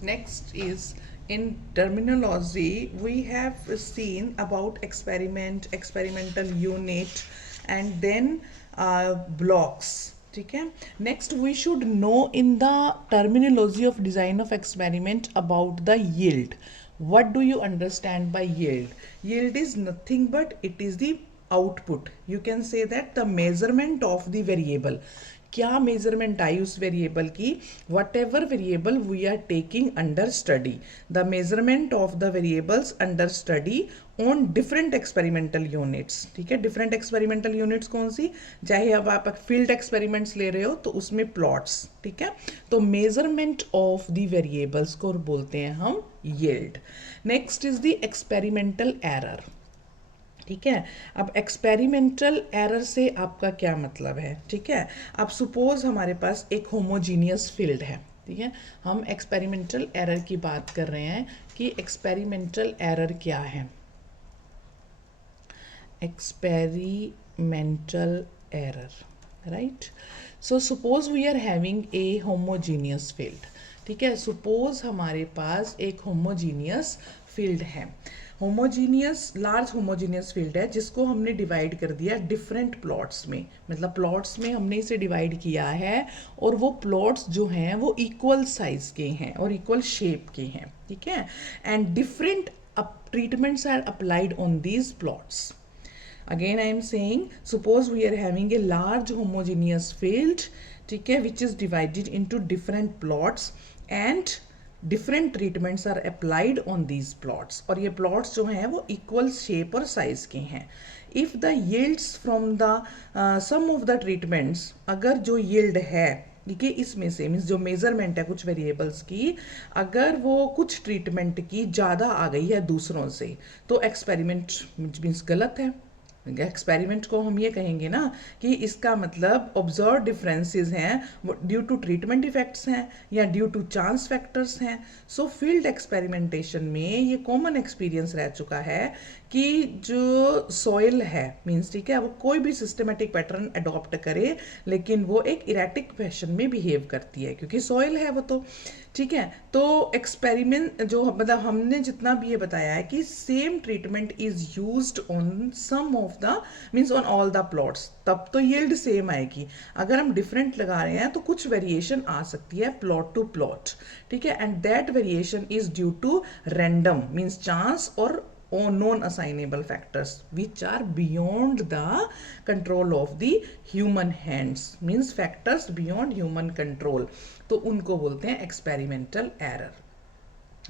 Next is, in terminology, we have seen about experiment, experimental unit, and then blocks. ठीक है. Next we should know in the terminology of design of experiment about the yield. What do you understand by yield? Yield is nothing but it is the output. You can say that the measurement of the variable. क्या measurement आई उस variable की? Whatever variable we are taking under study, the measurement of the variables under study on different experimental units. ठीक है, different experimental units कौन सी? चाहे अब आप फील्ड एक्सपेरिमेंट्स ले रहे हो तो उसमें प्लॉट्स. ठीक है, तो मेजरमेंट ऑफ द वेरिएबल्स को बोलते हैं हम yield. Next is the experimental error. ठीक है, अब एक्सपेरिमेंटल एरर से आपका क्या मतलब है? ठीक है, अब सपोज हमारे पास एक होमोजीनियस फील्ड है. ठीक है, हम एक्सपेरिमेंटल एरर की बात कर रहे हैं कि एक्सपेरिमेंटल एरर क्या है. Experimental error, right. So suppose we are having a homogeneous field. ठीक है, सपोज हमारे पास एक होमोजीनियस फील्ड है. होमोजीनियस, लार्ज होमोजीनियस फील्ड है जिसको हमने डिवाइड कर दिया डिफरेंट प्लॉट्स में. मतलब प्लॉट्स में हमने इसे डिवाइड किया है और वो प्लॉट्स जो हैं वो इक्वल साइज के हैं और इक्वल शेप के हैं. ठीक है, and different treatments are applied on these plots. Again I am saying, suppose we are having a large homogeneous field, ठीक है, which is divided into different plots and different treatments are applied on these plots. और ये plots जो हैं वो equal shape और size के हैं. If the yields from the sum of the treatments, अगर जो yield है, ठीक है, इसमें से मीन्स जो मेजरमेंट है कुछ वेरिएबल्स की, अगर वो कुछ ट्रीटमेंट की ज़्यादा आ गई है दूसरों से तो एक्सपेरिमेंट मीन्स गलत है. एक्सपेरिमेंट को हम ये कहेंगे ना कि इसका मतलब ऑब्जर्व डिफरेंसेस हैं ड्यू टू ट्रीटमेंट इफेक्ट्स हैं या ड्यू टू चांस फैक्टर्स हैं. सो फील्ड एक्सपेरिमेंटेशन में ये कॉमन एक्सपीरियंस रह चुका है कि जो सॉइल है मीन्स, ठीक है, वो कोई भी सिस्टमेटिक पैटर्न अडॉप्ट करे लेकिन वो एक इरेटिक फैशन में बिहेव करती है क्योंकि सॉइल है वो तो. ठीक है, तो एक्सपेरिमेंट जो मतलब हमने जितना भी ये बताया है कि same treatment is used on some of the means on all the plots, तब तो यील्ड सेम आएगी. अगर हम डिफरेंट लगा रहे हैं तो कुछ वेरिएशन आ सकती है प्लॉट टू प्लॉट. ठीक है, and that variation is due to random means chance और non assignable factors which are beyond the control of the human hands, means factors beyond human control. तो उनको बोलते हैं एक्सपेरिमेंटल एरर.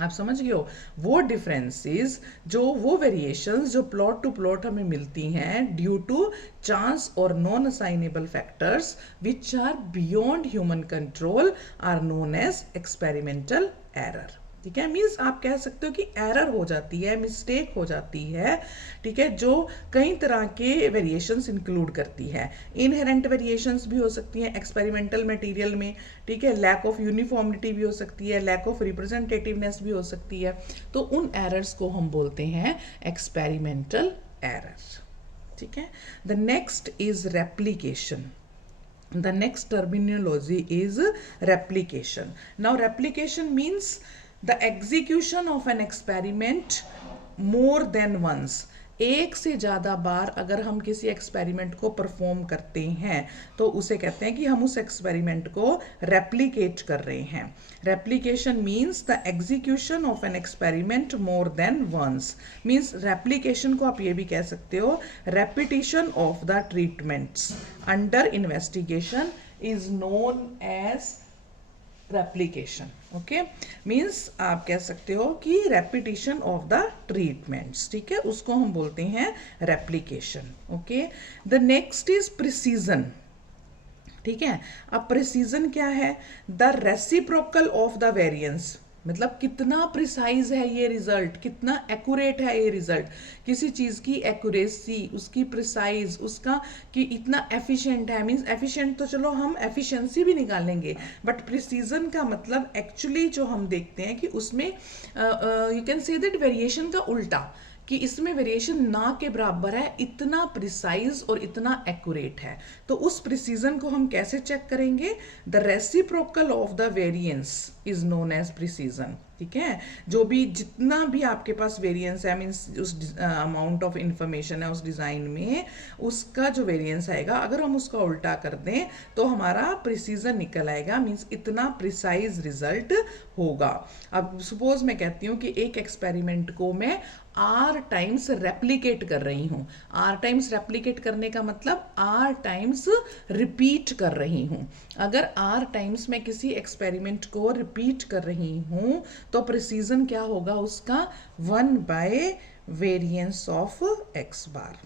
आप समझ गए हो? वो डिफरेंसेस, जो वो वेरिएशंस जो प्लॉट टू प्लॉट हमें मिलती हैं ड्यू टू चांस और non assignable factors which are beyond human control are known as experimental error. ठीक है, मीन्स आप कह सकते हो कि एरर हो जाती है, मिस्टेक हो जाती है. ठीक है, जो कई तरह के वेरिएशंस इंक्लूड करती है. इनहेरेंट वेरिएशंस भी हो सकती हैं एक्सपेरिमेंटल मटेरियल में. ठीक है, लैक ऑफ यूनिफॉर्मिटी भी हो सकती है, लैक ऑफ रिप्रेजेंटेटिवनेस भी हो सकती है. तो उन एरर्स को हम बोलते हैं एक्सपेरिमेंटल एरर. ठीक है, the next is replication. The next terminology is replication. Now replication means the execution of an experiment more than once. एक से ज़्यादा बार अगर हम किसी एक्सपेरिमेंट को परफॉर्म करते हैं तो उसे कहते हैं कि हम उस एक्सपेरिमेंट को रेप्लिकेट कर रहे हैं. Replication means the execution of an experiment more than once. Means replication को आप ये भी कह सकते हो repetition of the treatments under investigation is known as replication. Okay, means आप कह सकते हो कि रेपिटिशन ऑफ द ट्रीटमेंट्स, ठीक है, उसको हम बोलते हैं replication. Okay, the next is precision. ठीक है, अब प्रिसीजन क्या है? The reciprocal of the variance. मतलब कितना प्रिसाइज है ये रिजल्ट, कितना एक्यूरेट है ये रिजल्ट, किसी चीज़ की एक्यूरेसी, उसकी प्रिसाइज, उसका कि इतना एफिशिएंट है. मीन्स एफिशिएंट तो चलो हम एफिशिएंसी भी निकालेंगे, बट प्रिसीजन का मतलब एक्चुअली जो हम देखते हैं कि उसमें you can say that variation का उल्टा, कि इसमें वेरिएशन ना के बराबर है, इतना प्रिसाइज और इतना एक्यूरेट है। तो उस प्रिसीजन को हम कैसे चेक करेंगे? The reciprocal of the variance is known as precision. ठीक है, जो भी जितना भी आपके पास वेरिएंस है, मीन्स उस अमाउंट ऑफ इंफॉर्मेशन है उस डिज़ाइन में, उसका जो वेरिएंस आएगा अगर हम उसका उल्टा कर दें तो हमारा प्रिसीजन निकल आएगा, मीन्स इतना प्रिसाइज रिजल्ट होगा। अब सपोज मैं कहती हूँ कि एक एक्सपेरिमेंट को मैं आर टाइम्स रेप्लिकेट कर रही हूँ। आर टाइम्स रेप्लिकेट करने का मतलब आर टाइम्स रिपीट कर रही हूँ। अगर आर टाइम्स मैं किसी एक्सपेरिमेंट को रिपीट कर रही हूँ तो प्रिसीजन क्या होगा उसका? 1/वेरिएंस ऑफ एक्स बार।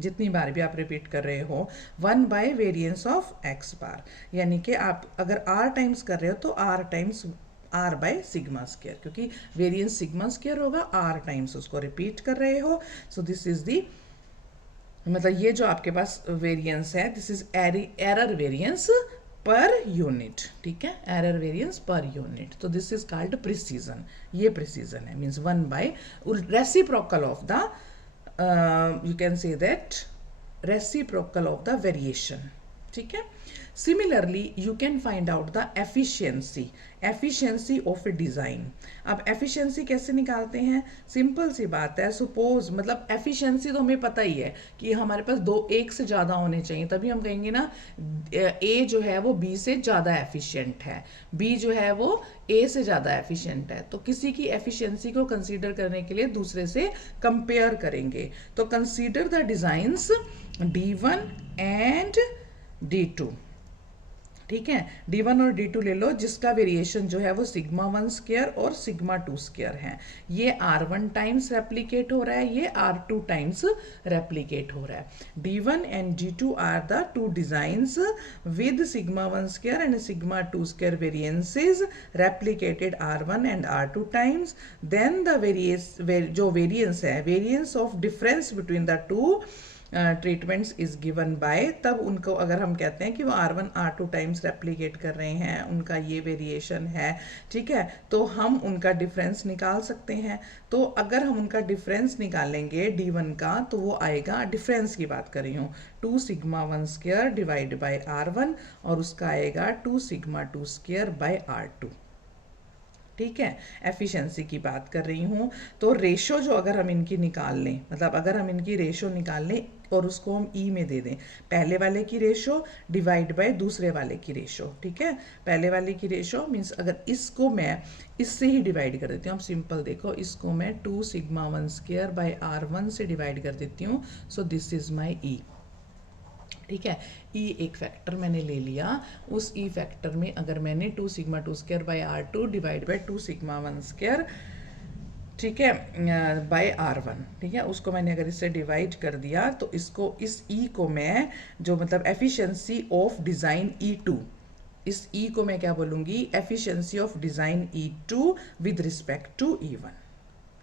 जितनी बार भी आप रिपीट कर रहे हो 1/वेरिएंस ऑफ एक्स बार, यानी कि आप अगर आर टाइम्स कर रहे हो तो r times r by sigma square, क्योंकि वेरिएंस सिग्मा स्क्वायर होगा, आर टाइम्स उसको रिपीट कर रहे हो। सो दिस इज दी, मतलब ये जो आपके पास वेरिएंस है, this is error variance per unit. ठीक है, एरर वेरिएंस पर यूनिट। तो दिस इज कॉल्ड प्रिसीजन। ये प्रिसीजन है, means 1/ reciprocal of the you can say that reciprocal of the variation. ठीक है, similarly you can find out the efficiency of a design. अब efficiency कैसे निकालते हैं? Simple सी बात है, सपोज मतलब efficiency तो हमें पता ही है कि हमारे पास एक से ज़्यादा होने चाहिए, तभी हम कहेंगे ना A जो है वो B से ज़्यादा एफिशिएंट है, B जो है वो A से ज़्यादा एफिशिएंट है। तो किसी की एफिशिएंसी को कंसीडर करने के लिए दूसरे से कंपेयर करेंगे। तो consider the designs D1 and D2। ठीक है, D1 और D2 ले लो, जिसका वेरिएशन जो है वो सिग्मा 1 स्क्वायर और सिग्मा 2 स्क्वायर है। ये R1 टाइम्स रेप्लिकेट हो रहा है, ये R2 टाइम्स रेप्लिकेट हो रहा है। D1 and D2 are the two designs with sigma 1 square and sigma 2 square variances replicated R1 and R2 times. Then the जो वेरिएंस है, variance of difference between the two treatments is given by, तब उनको अगर हम कहते हैं कि वो R1 R2 टाइम्स रेप्लिकेट कर रहे हैं, उनका ये वेरिएशन है, ठीक है, तो हम उनका डिफरेंस निकाल सकते हैं। तो अगर हम उनका डिफरेंस निकालेंगे D1 का, तो वो आएगा, डिफरेंस की बात कर रही हूँ, 2 sigma 1 square divide by R1 और उसका आएगा 2 सिग्मा 2 स्क्वायर बाय R2। ठीक है, एफिशिएंसी की बात कर रही हूँ। तो रेशो जो अगर हम इनकी निकाल लें, मतलब अगर हम इनकी रेशो निकाल लें और उसको हम ई में दे दें, पहले वाले की रेशो डिवाइड बाय दूसरे वाले की रेशो। ठीक है, पहले वाले की रेशो मीन्स अगर इसको मैं इससे ही डिवाइड कर देती हूँ, अब सिंपल देखो, इसको मैं 2 सिग्मा 1 स्क्वायर बाय R1 से डिवाइड कर देती हूँ। सो दिस इज माई ई। ठीक है, ई एक फैक्टर मैंने ले लिया, उस ई फैक्टर में अगर मैंने 2 sigma 2 square by R2 divide by 2 sigma 1 square, ठीक है, बाय R1, ठीक है, उसको मैंने अगर इससे डिवाइड कर दिया तो इसको, इस ई को मैं, जो मतलब एफिशिएंसी ऑफ डिज़ाइन E2, इस ई को मैं क्या बोलूँगी? Efficiency of design E2 with respect to E1।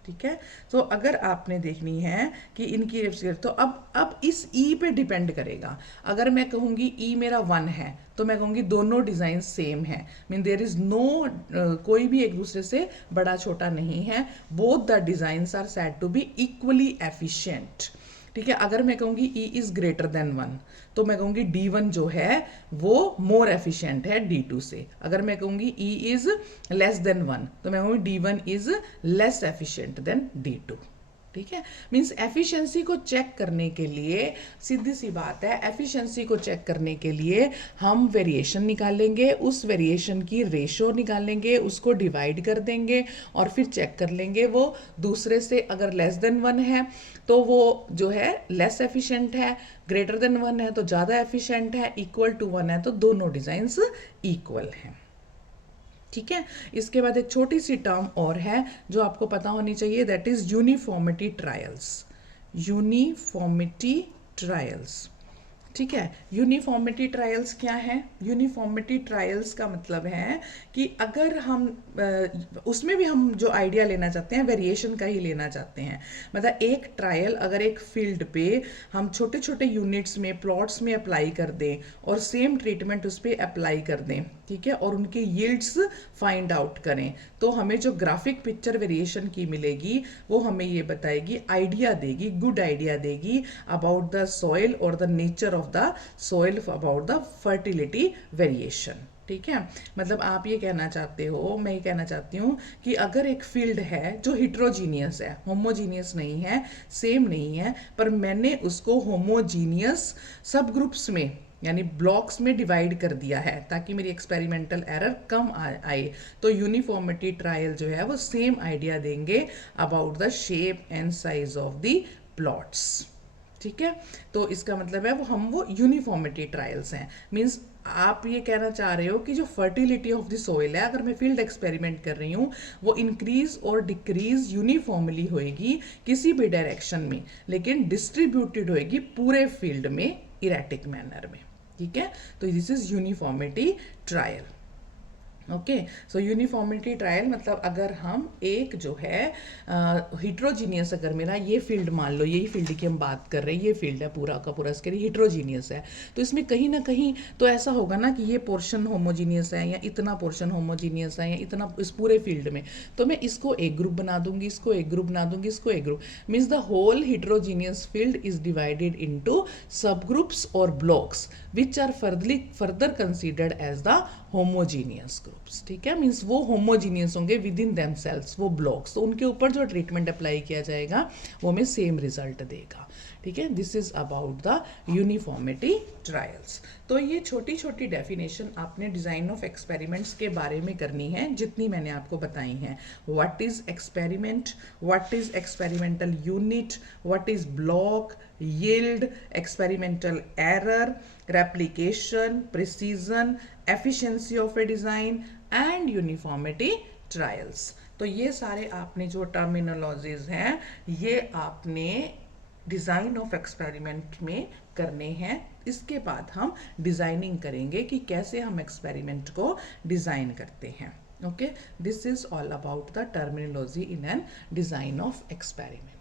ठीक है, तो अगर आपने देखनी है कि इनकी तो अब इस ई पे डिपेंड करेगा। अगर मैं कहूँगी ई मेरा 1 है तो मैं कहूँगी दोनों डिज़ाइन सेम है, मीन देयर इज नो, कोई भी एक दूसरे से बड़ा छोटा नहीं है, both the designs are said to be equally efficient. ठीक है, अगर मैं कहूँगी ई इज़ ग्रेटर देन 1 तो मैं कहूँगी D1 जो है वो मोर एफिशिएंट है D2 से। अगर मैं कहूँगी ई इज़ लेस देन 1 तो मैं कहूँगी D1 is less efficient then D2। ठीक है, मीन्स एफिशिएंसी को चेक करने के लिए सीधी सी बात है, एफिशिएंसी को चेक करने के लिए हम वेरिएशन निकालेंगे, उस वेरिएशन की रेशो निकालेंगे, उसको डिवाइड कर देंगे और फिर चेक कर लेंगे वो दूसरे से, अगर लेस देन 1 है तो वो जो है लेस एफिशिएंट है, ग्रेटर देन 1 है तो ज़्यादा एफिशिएंट है, इक्वल टू 1 है तो दोनों डिज़ाइंस इक्वल हैं। ठीक है, इसके बाद एक छोटी सी टर्म और है जो आपको पता होनी चाहिए, that is uniformity trials. Uniformity trials, ठीक है। यूनिफॉर्मिटी ट्रायल्स क्या है? यूनिफॉर्मिटी ट्रायल्स का मतलब है कि अगर हम उसमें भी हम जो आइडिया लेना चाहते हैं वेरिएशन का ही लेना चाहते हैं। मतलब एक ट्रायल अगर एक फील्ड पे हम छोटे छोटे यूनिट्स में प्लॉट्स में अप्लाई कर दें और सेम ट्रीटमेंट उस पर अप्लाई कर दें, ठीक है, और उनके यील्ड्स फाइंड आउट करें, तो हमें जो ग्राफिक पिक्चर वेरिएशन की मिलेगी वो हमें ये बताएगी, आइडिया देगी, गुड आइडिया देगी अबाउट द सॉइल और the nature of the soil, about the fertility variation. ठीक है, मतलब आप ये कहना चाहते हो, मैं ये कहना चाहती हूँ कि अगर एक फील्ड है जो हिट्रोजीनियस है, होमोजीनियस नहीं है, सेम नहीं है, पर मैंने उसको होमोजीनियस सब ग्रुप्स में यानी ब्लॉक्स में डिवाइड कर दिया है ताकि मेरी एक्सपेरिमेंटल एरर कम आए, तो यूनिफॉर्मिटी ट्रायल जो है वो सेम आइडिया देंगे about the shape and size of the plots. ठीक है, तो इसका मतलब है वो यूनिफॉर्मिटी ट्रायल्स हैं। मीन्स आप ये कहना चाह रहे हो कि जो फर्टिलिटी ऑफ द सोइल है, अगर मैं फील्ड एक्सपेरिमेंट कर रही हूँ, वो इंक्रीज और डिक्रीज यूनिफॉर्मली होएगी किसी भी डायरेक्शन में, लेकिन डिस्ट्रीब्यूटेड होएगी पूरे फील्ड में इरेटिक मैनर में। ठीक है, तो this is uniformity trial. Okay, so uniformity trial मतलब अगर हम एक जो है हिट्रोजीनियस, अगर मेरा ये फील्ड मान लो, यही फील्ड की हम बात कर रहे हैं, ये फील्ड है पूरा का पूरा, इसके लिए हिट्रोजीनियस है, तो इसमें कहीं ना कहीं तो ऐसा होगा ना कि ये पोर्शन होमोजीनियस है या इतना पोर्शन होमोजीनियस है या इतना, इस पूरे फील्ड में, तो मैं इसको एक ग्रुप बना दूंगी, इसको एक ग्रुप बना दूंगी, इसको एक group, means the whole heterogeneous field is divided into sub groups और blocks which are further considered as the homogeneous groups. ठीक है, मीन्स वो होमोजीनियस होंगे विद इन देमसेल्व्स, वो ब्लॉक्स, तो उनके ऊपर जो ट्रीटमेंट अप्लाई किया जाएगा वो हमें सेम रिजल्ट देगा। ठीक है, this is about the uniformity trials. तो ये छोटी छोटी डेफिनेशन आपने डिजाइन ऑफ एक्सपेरिमेंट्स के बारे में करनी है, जितनी मैंने आपको बताई हैं। What is experiment, what is experimental unit, what is block, yield, experimental error, replication, precision, efficiency of a design and uniformity trials। तो ये सारे आपने जो टर्मिनोलॉजीज हैं ये आपने डिज़ाइन ऑफ एक्सपेरिमेंट में करने हैं। इसके बाद हम डिज़ाइनिंग करेंगे कि कैसे हम एक्सपेरिमेंट को डिज़ाइन करते हैं। Okay, this is all about the terminology in an design of experiment.